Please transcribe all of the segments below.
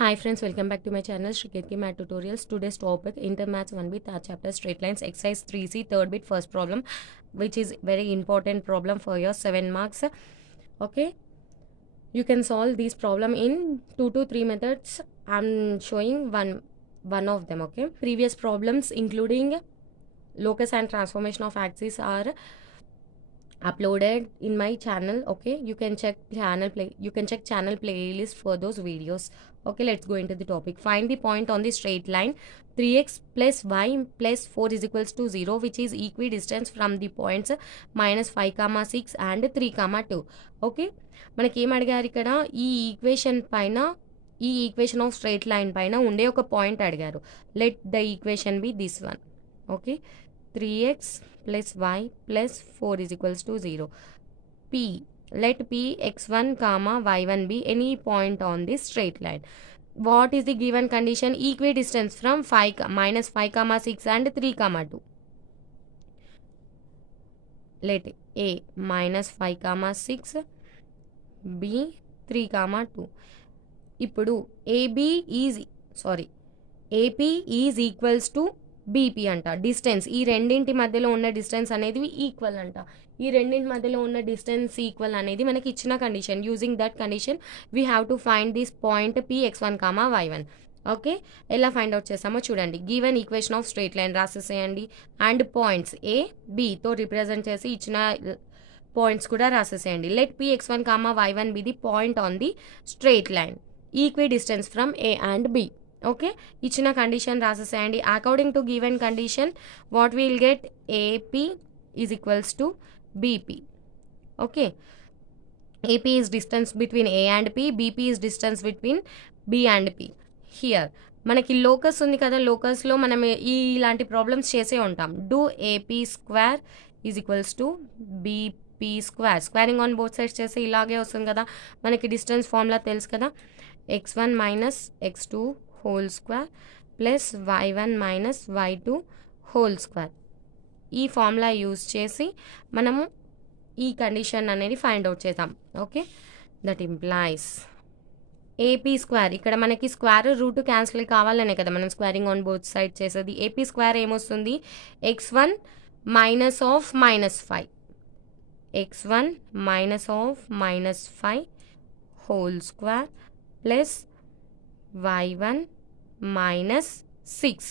Hi friends, welcome back to my channel Shriketki Math Tutorials. Today's topic Intermaths 1B third chapter straight lines exercise 3C third bit first problem, which is very important problem for your 7 marks. Okay, you can solve this problem in 2 to 3 methods. I'm showing one of them. Okay, previous problems including locus and transformation of axis are uploaded in my channel. Okay, you can check channel playlist for those videos. Okay, let's go into the topic. Find the point on the straight line 3x plus y plus 4 is equals to 0, which is equidistant from the points minus 5 comma 6 and 3 comma 2. Okay, మనకి ఏం అడిగారు ఇక్కడ? ఈ equation of straight line పైన ఉండే ఒక point అడిగారు. Let the equation be this one. Okay, 3x plus y plus 4 is equals to 0. P. Let P x1 comma y1 be any point on this straight line. What is the given condition? Equidistance from minus 5 comma 6 and 3 comma 2. Let A minus 5 comma 6, B 3 comma 2. ఇప్పుడు AP is equals to BP అంట. Distance, ఈ రెండింటి మధ్యలో ఉన్న distance అనేది equal అంట. ఈ రెండింటి మధ్యలో ఉన్న డిస్టెన్స్ ఈక్వల్ అనేది మనకి ఇచ్చిన condition. Using that condition we have to find this point Px1, y1. Okay, ఎలా ఫైండ్ అవుట్ చేస్తామో చూడండి. Given equation of straight line రాసేసేయండి అండ్ పాయింట్స్ A, Bతో రిప్రజెంట్ చేసి ఇచ్చిన పాయింట్స్ కూడా రాసేసేయండి. Let Px1, y1 be the point on the straight line equidistance from A and B. Okay, ఇచ్చిన కండిషన్ రాసేసేయండి. According to given condition what will get? AP is equals to BP. Okay, AP is distance between A and P, BP is distance between B and P. Here మనకి locus ఉంది కదా, లోకస్లో మనం ఇలాంటి problems చేసే ఉంటాం. Do AP square is equals to BP square. Squaring on both sides చేస్తే ఇలాగే వస్తుంది కదా. మనకి డిస్టెన్స్ ఫార్ములా తెలుసు కదా, x1 minus x2 whole square plus y1 minus y2 whole square. ఈ ఫార్ములా యూజ్ చేసి మనము ఈ కండిషన్ అనేది ఫైండ్ అవుట్ చేద్దాం. Okay, that implies AP square. ఇక్కడ మనకి స్క్వేర్ రూట్ క్యాన్సిల్ కావాలనే కదా మనం స్క్వేరింగ్ ఆన్ బోత్ సైడ్ చేసేది. ఏపీ స్క్వేర్ ఏమొస్తుంది? x1 minus of minus 5, x1 minus of minus 5 whole square plus y1 minus 6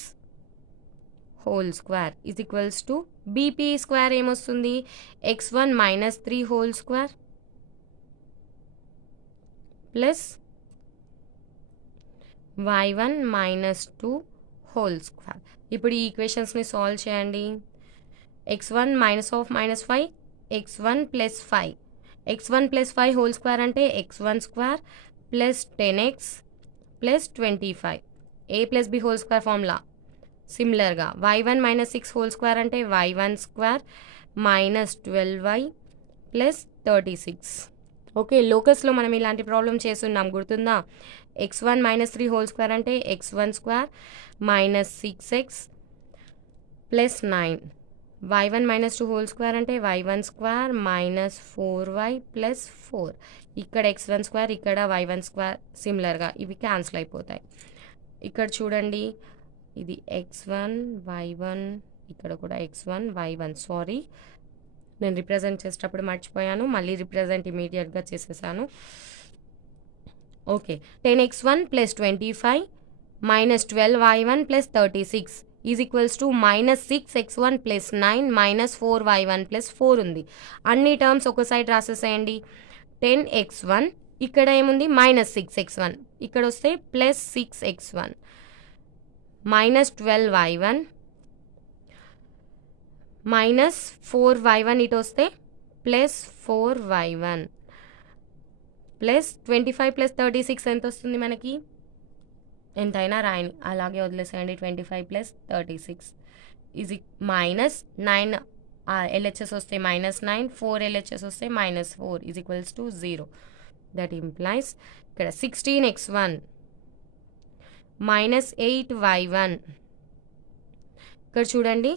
whole square is equals to BP square ఏమొస్తుంది? x1 minus 3 whole square plus y1 minus 2 whole square. ఇప్పుడు ఈ ఈక్వేషన్స్ని solve చేయండి. x1 minus of minus 5, x1 plus 5, x1 plus 5 whole square అంటే x1 square plus 10x plus 25. A plus B whole square formula. సిమిలర్గా y1 minus 6 whole square అంటే y1 square minus 12y plus 36. Okay, లోకస్లో మనం ఇలాంటి problem చేస్తున్నాం, గుర్తుందా? x1 minus 3 whole square అంటే x1 square minus 6x plus 9. y1 minus 2 whole square అంటే y1 square minus 4y plus 4. ఇక్కడ x1 స్క్వేర్, ఇక్కడ y1 స్క్వేర్, సిమిలర్గా ఇవి క్యాన్సిల్ అయిపోతాయి. ఇక్కడ చూడండి, ఇది x1 y1, ఇక్కడ కూడా x1 y1. సారీ, నేను రిప్రజెంట్ చేసేటప్పుడు మర్చిపోయాను, మళ్ళీ రిప్రజెంట్ ఇమీడియట్గా చేసేసాను. Okay, 10x1 plus 25 minus 12y1 plus 36 is equals to minus 6x1 plus 9 minus 4y1 plus 4 ఉంది. అన్ని టర్మ్స్ ఒక సైడ్ రాసేసేయండి. 10x1, ఇక్కడ ఏముంది? మైనస్ 6x1, ఇక్కడ వస్తే plus 6x1 minus 12y1 minus 4y1, ఇటు వస్తే ప్లస్ 4y1 ప్లస్ 25 ప్లస్ 36 ఎంత వస్తుంది మనకి? ఎంతైనా రాయని, అలాగే వదిలేసేయండి. 25 ప్లస్ 36 ఇది మైనస్ 9 LHS వస్తే మైనస్ 9, 4 LHS వస్తే minus 4 is equals to 0. That implies ఇక్కడ 16x1 మైనస్ 8y1, ఇక్కడ చూడండి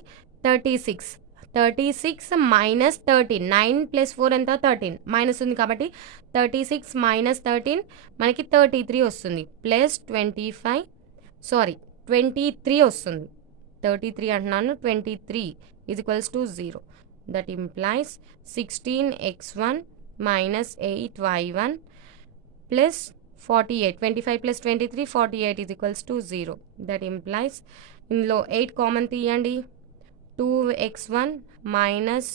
36 36 మైనస్ 13, 9 ప్లస్ 4 ఎంత 13, మైనస్ ఉంది కాబట్టి 36 మైనస్ 13 మనకి 33 వస్తుంది, ప్లస్ 23 వస్తుంది, 33 అంటున్నాను, 23 is equals to 0. That implies 16x1 minus 8y1 plus 48, 25 plus 23 48 is equals to 0. That implies ఇందులో 8 కామన్ తీయండి, 2x1 minus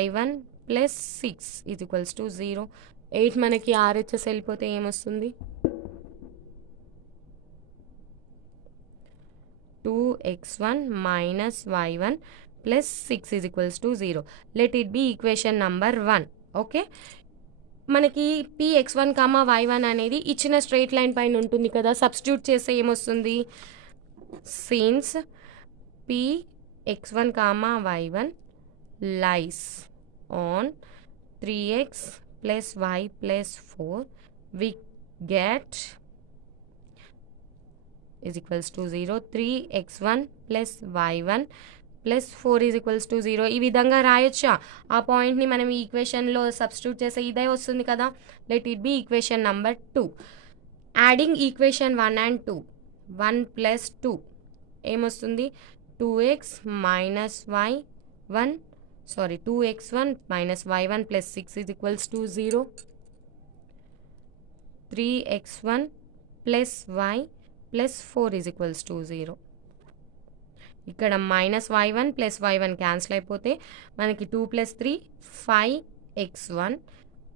y1 plus 6 is equals to 0. 8 మనకి RHS వెళ్ళిపోతే ఏమొస్తుంది, 2x1 minus y1 plus 6 is equals to 0. Let it be equation number 1. Okay, మనకి px1 y1 అనేది ఇచ్చిన straight line పైన ఉంటుంది కదా, సబ్స్టిట్యూట్ చేస్తే ఏమొస్తుంది, since px1 y1 lies on 3x plus y plus 4 we get is equals to 0. 3x1 plus y1 plus 4 is equals to 0. ఈ విధంగా రాయొచ్చా, ఆ పాయింట్ని మనం ఈ ఈక్వేషన్లో సబ్స్టిట్యూట్ చేస్తే ఇదే వస్తుంది కదా. Let it be equation number 2. Adding equation 1 and 2, 1 plus 2 ఏమొస్తుంది, 2x minus y1 2x1 minus y1 plus 6 is equals to 0. 3x1 plus y plus 4 is equals to 0. ఇక్కడ minus y1 plus y1 cancel అయిపోతే మనకి 2 plus 3 5x1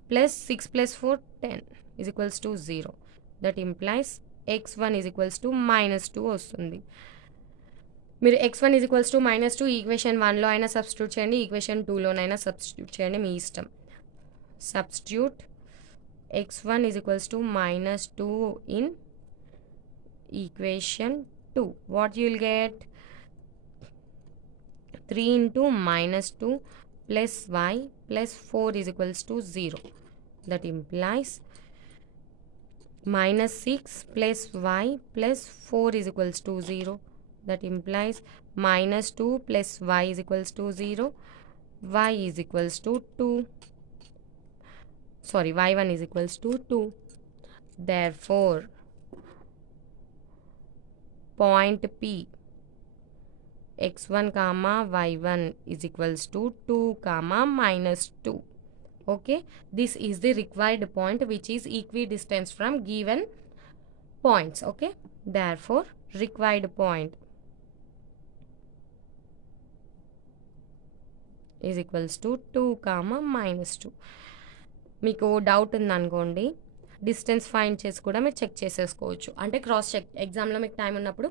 plus 6 plus 4 10 is equals to 0. That implies x1 is equals to -2 వస్తుంది. మీరు x1 is equals to -2 equation 1లో అయినా substitute చేయండి, equation 2లోనైనా substitute చేయండి, మీ ఇష్టం. Substitute x1 is equals to -2 in equation 2. What you will get, 3 into -2 plus y plus 4 is equals to 0. That implies -6 plus y plus 4 is equals to 0. That implies -2 plus y is equals to 0. Y is equals to 2. Sorry, y1 is equals to 2. Therefore, point P x1 y1 is equals to 2 -2. Okay, this is the required point which is equidistant from given points. Okay, therefore required point is equals to 2 -2. మీకు doubt ఉందనుకోండి, distance find చేసి కూడా మీరు check చేసేసుకోవచ్చు. అంటే cross check, ఎగ్జామ్లో మీకు time ఉన్నప్పుడు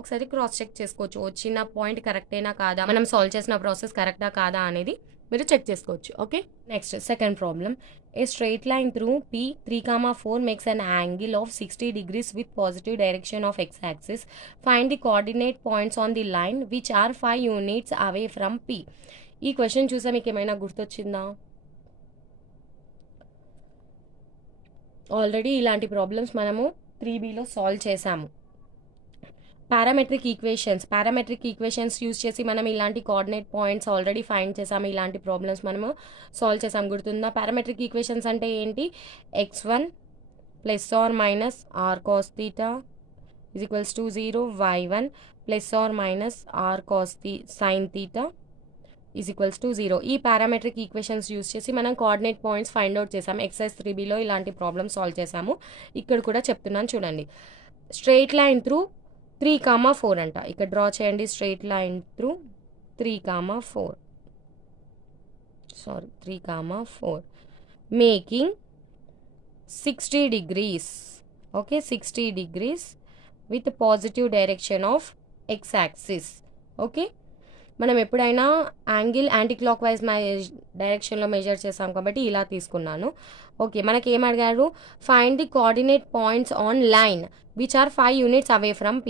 ఒకసారి క్రాస్ చెక్ చేసుకోవచ్చు, వచ్చిన పాయింట్ కరెక్టేనా కాదా, మనం సాల్వ్ చేసిన ప్రాసెస్ కరెక్టా కాదా అనేది మీరు చెక్ చేసుకోవచ్చు. Okay, next second problem. A straight line through P 3, 4 makes an angle of 60 degrees with positive direction of x axis. Find the coordinate points on the line which are 5 units away from P. ఈ question చూసా మీకు ఏమైనా గుర్తొచ్చిందా? Already ఇలాంటి problems మనము 3Bలో solve చేసాము. Parametric equations use చేసి మనం ఇలాంటి కోఆర్డినేట్ పాయింట్స్ ఆల్రెడీ ఫైండ్ చేసాము. ఇలాంటి ప్రాబ్లమ్స్ మనము సాల్వ్ చేసాము, గుర్తుందా? పారామెట్రిక్ ఈక్వేషన్స్ అంటే ఏంటి, x1 plus are minus r cos θ is equals to 0, y1 plus are minus r cos sin θ is equals to 0. ఈ పారామెట్రిక్ ఈక్వేషన్స్ యూజ్ చేసి మనం కోఆర్డినేట్ పాయింట్స్ ఫైండ్ అవుట్ చేసాము. ఎక్సర్సైజ్ 3Bలో ఇలాంటి ప్రాబ్లమ్స్ సాల్వ్ చేసాము. ఇక్కడ కూడా చెప్తున్నాను చూడండి. స్ట్రెయిట్ లైన్ త్రూ 3, 4 అంట. ఇక్కడ డ్రా చేయండి. Straight line through 3, 4 making 60 degrees. Okay, 60 degrees with positive direction of x axis. Okay, మనం ఎప్పుడైనా యాంగిల్ యాంటీ క్లాక్ వైజ్ డైరెక్షన్లో మెజర్ చేసాం కాబట్టి ఇలా తీసుకున్నాను. ఓకే, మనకి ఏం అడిగారు, find the coordinate points on line which are 5 units away from P.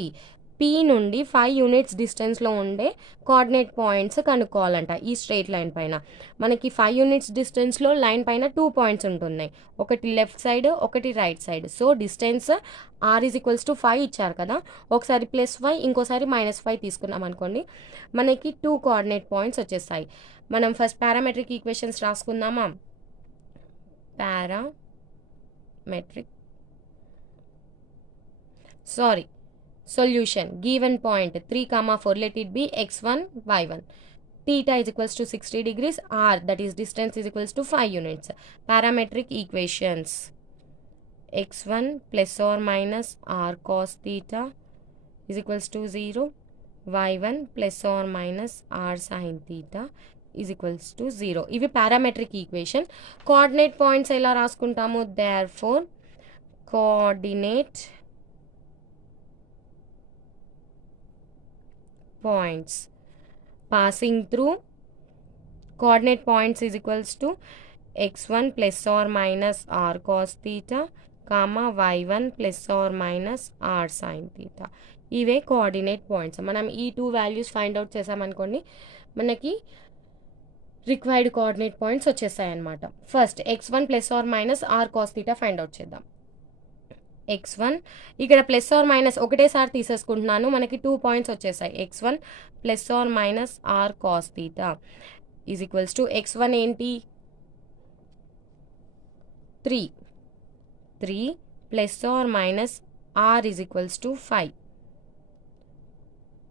P నుండి 5 యూనిట్స్ డిస్టెన్స్లో ఉండే కోఆర్డినేట్ పాయింట్స్ కనుక్కోవాలంట ఈ స్ట్రైట్ లైన్ పైన. మనకి 5 యూనిట్స్ డిస్టెన్స్లో లైన్ పైన 2 పాయింట్స్ ఉంటున్నాయి, ఒకటి లెఫ్ట్ సైడ్ ఒకటి right side. So distance R is equals to 5 ఇచ్చారు కదా, ఒకసారి +5 ఇంకోసారి -5 తీసుకున్నాం అనుకోండి, మనకి 2 కోఆర్డినేట్ పాయింట్స్ వచ్చేస్తాయి. మనం ఫస్ట్ పారామెట్రిక్ ఈక్వేషన్స్ రాసుకుందామా. Solution. Given point 3, 4, let it be x1, y1. Theta is equals to 60 degrees. R, that is distance, is equals to 5 units. Parametric equations. x1 plus or minus r cos theta is equals to 0. y1 plus or minus r sin theta is equals to 0. ఇవి parametric equation. Coordinate points ఎలా రాసుకుంటాము. Therefore, coordinate points passing through coordinate points is equals to x1 plus or minus r cos theta, comma y1 plus or minus r sin theta. ఇవే coordinate points. మనం ఈ 2 values find out చేసామనుకోండి, మనకి required coordinate points వచ్చేస్తాయి అన్నమాట. First x1 plus are minus r cos theta find out చేద్దాం. x1 ఇక్కడ plus are minus ఒకటేసారి తీసేసుకుంటున్నాను, మనకి 2 పాయింట్స్ వచ్చేసాయి. x1 plus are minus r cos theta is equals to x1 ఏంటి 3 plus are minus r is equals to 5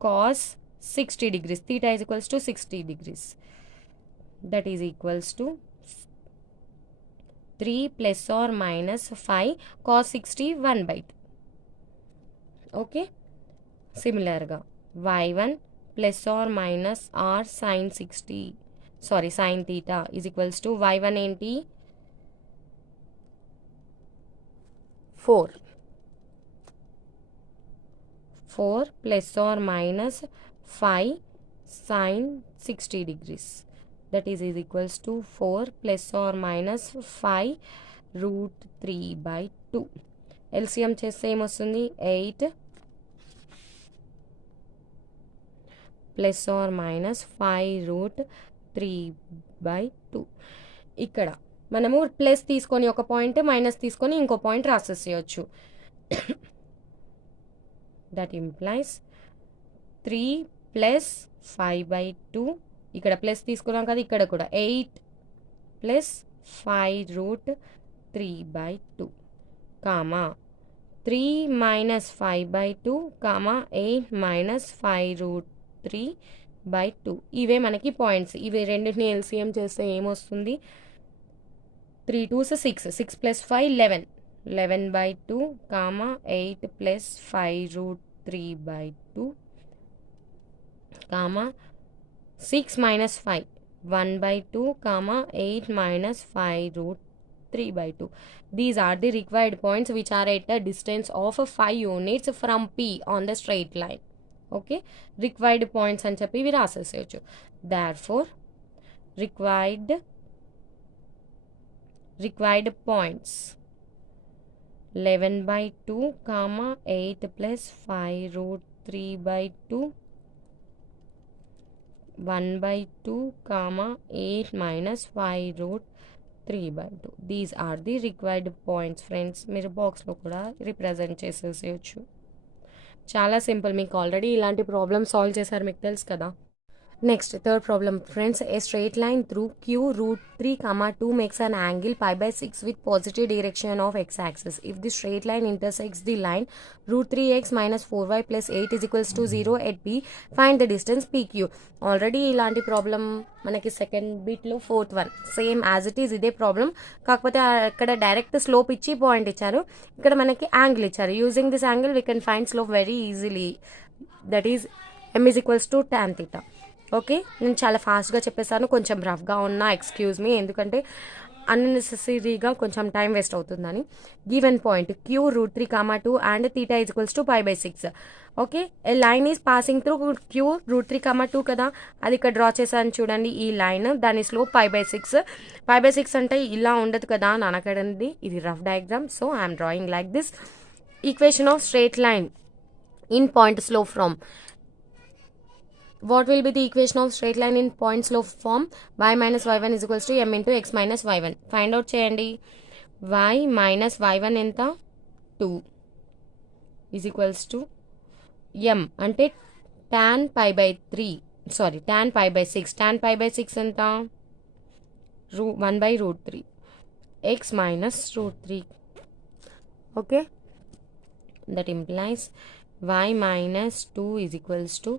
cos 60 degrees, theta is equals to 60 degrees, that is equals to 3 plus or minus 5 cos 60 1/2. Okay, similarగా y1 plus or minus r sin 60 sin theta is equals to y1 ఏంటి 4 plus or minus 5 sin 60 degrees, that is equals to 4 plus or minus 5 root 3/2. LCM చేస్తే ఏమొస్తుంది 8 plus or minus 5 root 3/2. ఇక్కడ మనము plus తీసుకొని ఒక point, minus తీసుకొని ఇంకో point రాసేసేయచ్చు. that implies 3 plus 5/2, ఇక్కడ ప్లస్ తీసుకున్నాం కదా, ఇక్కడ కూడా 8 plus 5 root 3/2, comma 3 minus 5/2, comma 8 minus 5 root 3/2. ఇవే మనకి పాయింట్స్. ఇవి రెండింటిని ఎల్సిఎం చేస్తే ఏమొస్తుంది 3 2s 6 plus 5 11/2, comma 8 plus 5 root 3/2, comma 6 minus 5 1/2, comma 8 minus 5 root 3/2. These are the required points which are at a distance of 5 units from P on the straight line. Okay, required points అని చెప్పి ఇవి రాసేసేయచ్చు. Therefore, required points 11/2, comma 8 plus 5 root 3/2, 1/2, comma 8 minus 5 root 3/2. These are the required points friends. మీరు బాక్స్లో కూడా represent చేసేసేయచ్చు. చాలా simple, మీకు already ఇలాంటి problem solve చేశారు, మీకు తెలుసు కదా. Next third problem friends. A straight line through Q root 3, 2 makes an angle π/6 with positive direction of x-axis. If the straight line intersects the line root 3x minus 4y plus 8 is equals to 0 at P, find the distance PQ. Already ఇలాంటి problem మనకి second బిట్లో 4th one same as it is ఇదే problem, కాకపోతే అక్కడ direct slope ఇచ్చి point ఇచ్చారు, ఇక్కడ మనకి యాంగిల్ ఇచ్చారు. Using this angle we can find slope very easily, that is m is equals to tan theta. Okay, నేను చాలా ఫాస్ట్గా చెప్పేసాను, కొంచెం రఫ్గా ఉన్నా ఎక్స్క్యూజ్ మీ, ఎందుకంటే అన్నెసెసరీగా కొంచెం టైం వేస్ట్ అవుతుందని. Given point Q root 3, 2 and theta is equals to π/6. Okay, a line is passing through Q root 3, 2 కదా, అది ఇక్కడ డ్రా చేశాను చూడండి. ఈ లైన్ దాని స్లోప్ π/6 అంటే ఇలా ఉండదు కదా అని అనకడండి, ఇది rough diagram. So I'm drawing like this. Equation of straight line in point slope from. What will be the equation of straight line in point slope form? Y minus y1 is equals to m into x minus y1. Find out చేయండి. Y minus y1 ఎంత? 2 is equals to m అంటే tan pi by 3 tan pi by 6. tan pi by 6 ఎంత? 1 by root 3 x minus root 3. Okay, that implies y minus 2 is equals to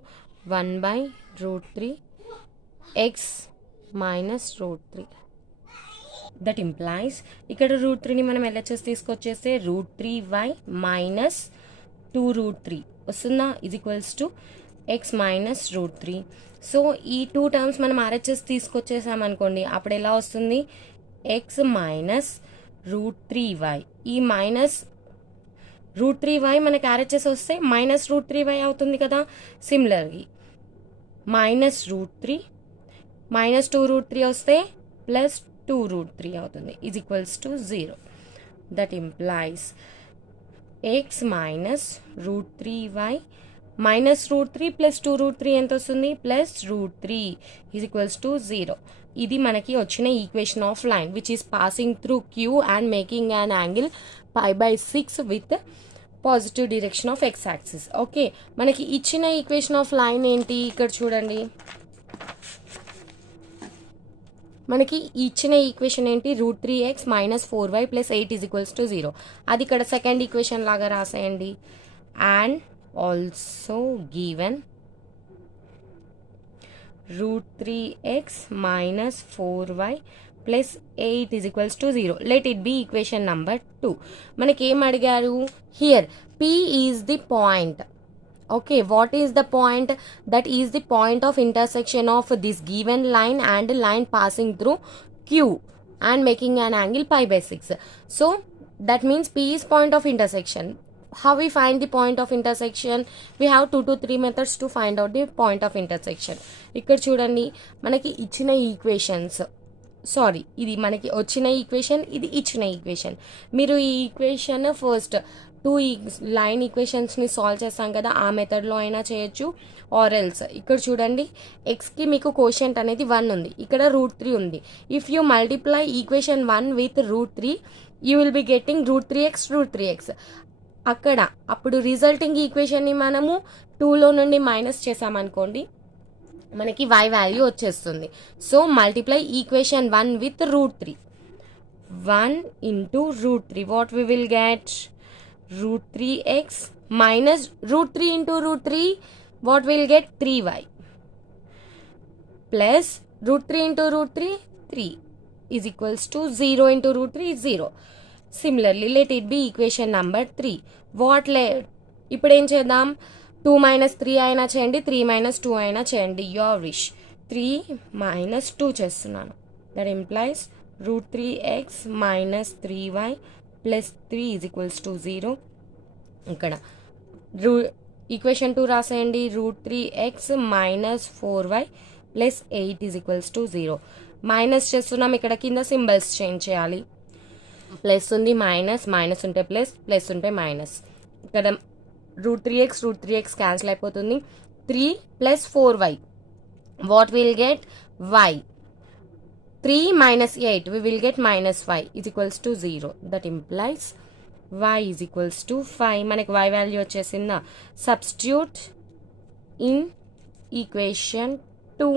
1 by root 3 x minus root 3. That implies ఇక్కడ root 3ని మనం LHS తీసుకొచ్చేస్తే root 3y minus 2 root 3 వస్తుందా is equals to x minus root 3. So ఈ 2 terms మనం RHS తీసుకొచ్చేసామనుకోండి, అప్పుడు ఎలా వస్తుంది? X minus root 3y. ఈ మైనస్ రూట్ 3y మనకి ఆర్హెచ్ఎస్ వస్తే మైనస్ రూట్ 3y అవుతుంది కదా. Similarly minus root 3 minus 2 root 3 వస్తే ప్లస్ 2 రూట్ 3 అవుతుంది is equals to 0. That implies X minus root 3y minus root 3 plus 2 root 3 ఎంత వస్తుంది? Plus root 3 is equals to 0. ఇది మనకి వచ్చిన equation of line which is passing through Q and making an angle pi by 6 with positive direction of X axis. Okay, మనకి ఇచ్చిన equation of line ఏంటి? ఇక్కడ చూడండి, మనకి ఇచ్చిన ఈక్వేషన్ ఏంటి? Root 3x minus 4y plus 8 is equals to 0. అది ఇక్కడ సెకండ్ ఈక్వేషన్ లాగా రాసేయండి. And also given root 3x minus 4y plus 8 is equals to 0. Let it be equation number 2. మనకి ఏం అడిగారు? Here P is the point. Okay, what is the point? That is the point of intersection of this given line and line passing through Q and making an angle pi by 6. So that means P is point of intersection. How we find the point of intersection? We have 2 to 3 methods to find out the point of intersection. ఇక్కడ చూడండి, మనకి ఇచ్చిన equations, ఇది మనకి వచ్చిన equation, ఇది ఇచ్చిన equation. మీరు ఈ ఈక్వేషన్ ఫస్ట్ 2 లైన్ ఈక్వేషన్స్ని సాల్వ్ చేస్తాం కదా, ఆ మెథడ్లో అయినా చేయొచ్చు. ఆర్ ఎల్స్ ఇక్కడ చూడండి, ఎక్స్కి మీకు కోషెంట్ అనేది 1 ఉంది, ఇక్కడ రూట్ 3 ఉంది. If you multiply equation 1 with root 3 you will be getting root 3x. అప్పుడు రిజల్టింగ్ ఈక్వేషన్ని మనము 2లో నుండి మైనస్ చేసామనుకోండి, మనకి y వాల్యూ వచ్చేస్తుంది. So multiply equation 1 with root 3. 1 into root 3 what we will get? root 3x minus root 3 into root 3 what will get? 3y plus root 3 into root 3 3 is equals to 0 into root 3 is 0. Similarly let it be equation number 3. what ఇప్పుడు ఏం చేద్దాం? 2 minus 3 అయినా చేయండి, 3 minus 2 అయినా చేయండి, your wish. 3 minus 2 చేస్తున్నాను. that implies root 3x minus 3y plus 3 is equals to 0. ఇక్కడ equation 2 రాసేయండి. Root 3x minus 4y plus 8 is equals to 0. Minus చేస్తున్నాం, ఇక్కడ కింద సింబల్స్ చేంజ్ చేయాలి. ప్లస్ ఉంది, మైనస్ ఉంటే ప్లస్, ప్లస్ ఉంటే మైనస్. ఇక్కడ రూట్ 3x క్యాన్సిల్ అయిపోతుంది. 3 plus 4y what will get? y. 3 minus 8 we will get minus 5 is equals to 0. that implies y is equals to 5. మనకి y వాల్యూ వచ్చేసిందా? Substitute in equation 2.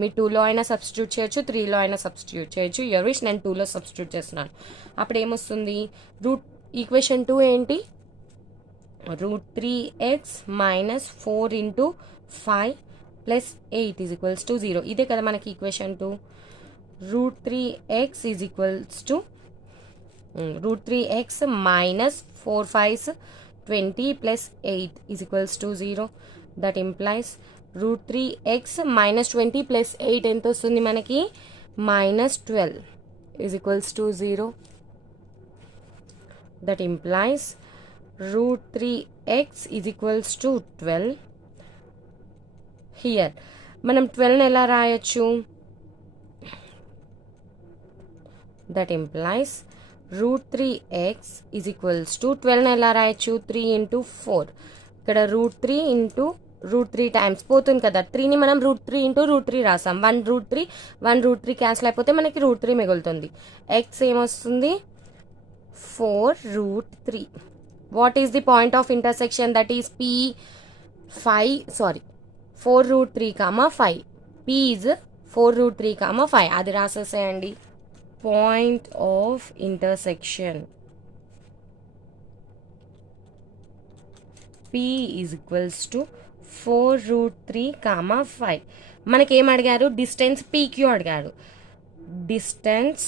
మీ 2లో అయినా substitute చేయొచ్చు, 3లో అయినా సబ్స్టిట్యూట్ చేయొచ్చు. Your wish. నేను 2లో సబ్స్టిట్యూట్ చేస్తున్నాను. అప్పుడు ఏమొస్తుంది? ఈక్వేషన్ 2 ఏంటి? Root 3x minus 4 into 5 plus 8 is equals to 0. ఇదే కదా మనకి equation 2. root 3x is equals to root 3x minus 4 5s 20 plus 8 is equals to 0. that implies root 3x minus 20 plus 8 ఎంత వస్తుంది మనకి? minus 12 is equals to 0. that implies root 3x is equals to 12. here మనం 12 ఎలా రాయొచ్చు? that implies root 3x is equals to 12 ఎలా రాయొచ్చు? 3 into 4 ఇక్కడ √3 into √3 times పోతుంది కదా, 3ని మనం √3 ఇంటూ √3 రాసాం. 1√3 క్యాన్సిల్ అయిపోతే మనకి √3 మిగులుతుంది. ఎక్స్ ఏమొస్తుంది 4√3. What is the point of intersection? That is P5 4√3, 5. P is 4√3, 5. అది రాసేసేయండి. Point of intersection P is equals to 4√3, 5. మనకేం అడిగారు? డిస్టెన్స్ PQ అడిగారు. డిస్టెన్స్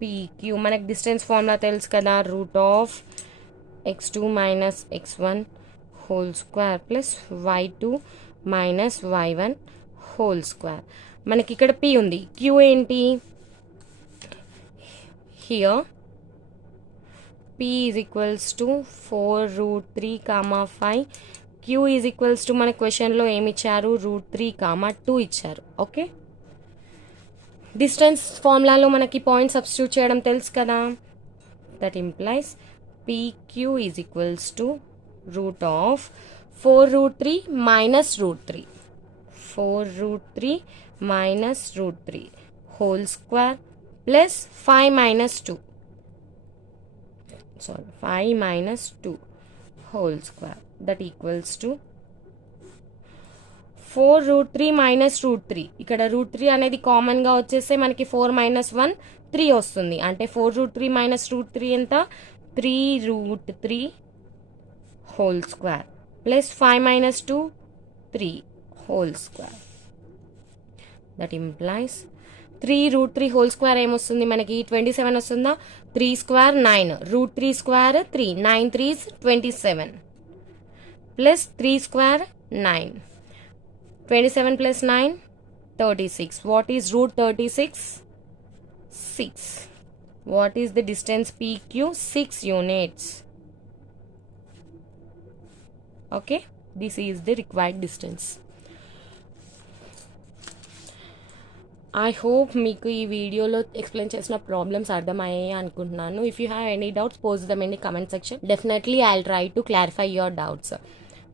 PQ, మనకి డిస్టెన్స్ ఫార్ములా తెలుసు కదా, √(x2 - x1) whole square plus y2 - y1 whole square. మనకి ఇక్కడ P ఉంది. Q ఏంటి? Here P is equals to 4√3, 5. Q is equals to మన క్వశ్చన్లో ఏమి ఇచ్చారు? √3, 2 ఇచ్చారు. ఓకే, డిస్టెన్స్ ఫార్ములాలో మనకి పాయింట్ సబ్స్టిట్యూట్ చేయడం తెలుసు కదా. That implies PQ is equals to √4√3 -√3 4√3 -√3 whole square plus 5 - 2 whole square. That equals to 4√3 -√3. ఇక్కడ √3 అనేది కామన్గా వచ్చేస్తే మనకి 4 - 1 3 వస్తుంది. అంటే 4√3 -√3 ఎంత? 3√3 whole square plus 5 - 2 3 whole square. That implies 3√3 whole square ఏమొస్తుంది మనకి? 27 వస్తుందా? 3 square 9, √3 square 3, 9 3s 27 plus 3 square 9, 27 plus 9 36. What is √36? 6. What is the distance PQ? 6 units. Okay, this is the required distance. I hope మీకు ఈ వీడియోలో explain చేసిన problems అర్థమయ్యాయి అనుకుంటున్నాను. If you have any doubts post them in the comment section. Definitely I will try to clarify your doubts.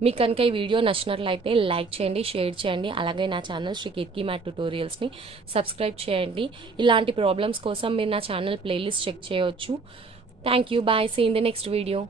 మీకు కనుక ఈ video నచ్చినట్లయితే like చేయండి, షేర్ చేయండి. అలాగే నా ఛానల్ శ్రీ కీర్తి మ్యాథ్ ట్యుటోరియల్స్ని సబ్స్క్రైబ్ చేయండి. ఇలాంటి ప్రాబ్లమ్స్ కోసం మీరు నా ఛానల్ ప్లేలిస్ట్ చెక్ చేయవచ్చు. Thank you, bye, see in the next video.